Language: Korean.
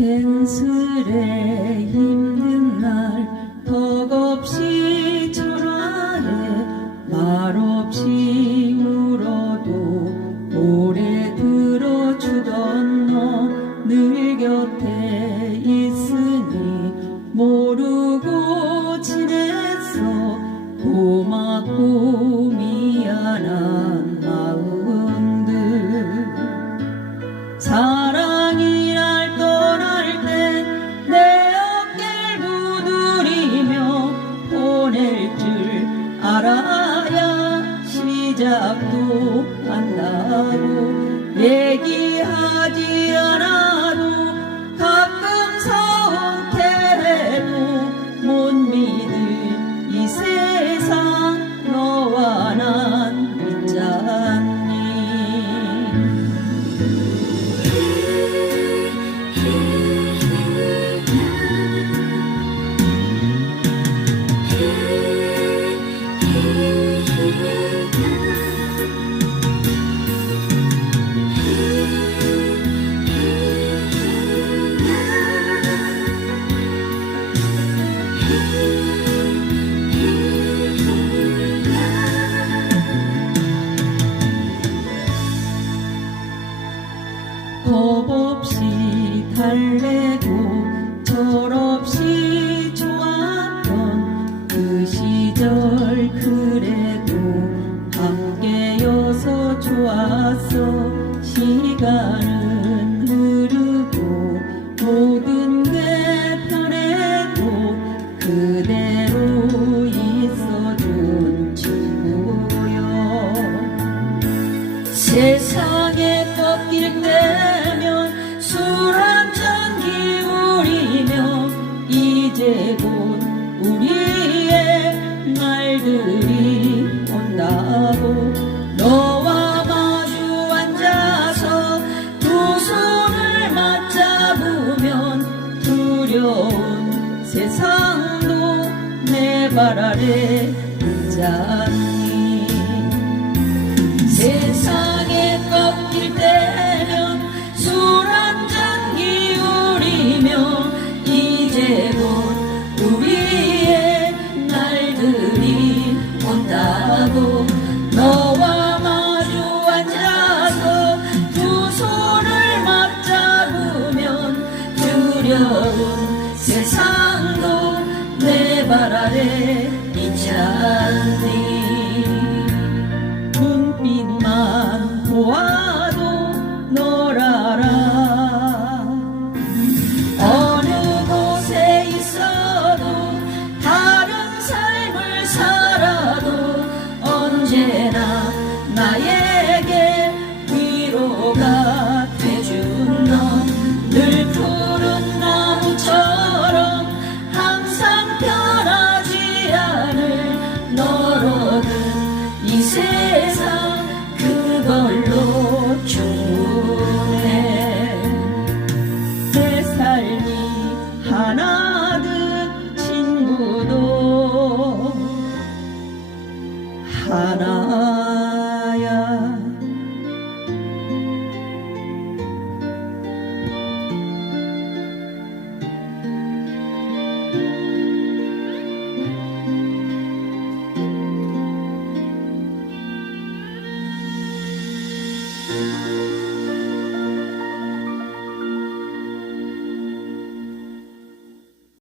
펜슬에 힘든 날 덕없이 늘 곁에 있으니 모르고 지냈어 고맙고 미안한 마음들. 사랑이 날 떠날 땐 내 어깨를 두드리며 보낼 줄 알아야 시작도 한다고 얘기하지 않아 달래고 철없이 좋았던 그 시절 그래도 함께여서 좋았어. 시간은 흐르고 모든 게 변해도 그대로 있어준 친구여. 세상에 꺾일 때면 술한 우리의 날들이 온다고. 너와 마주 앉아서 두 손을 맞잡으면 두려운 세상도 내 발 아래 있잖 너와 마주 앉아서 두 손을 맞잡으면 두려운 세상도 내 발 아래 있지 않니 돼준 너늘 푸른 나무처럼 항상 변하지 않을 너로는 이 세상 그걸로 충분해. 내 삶이 하나든 친구도 하나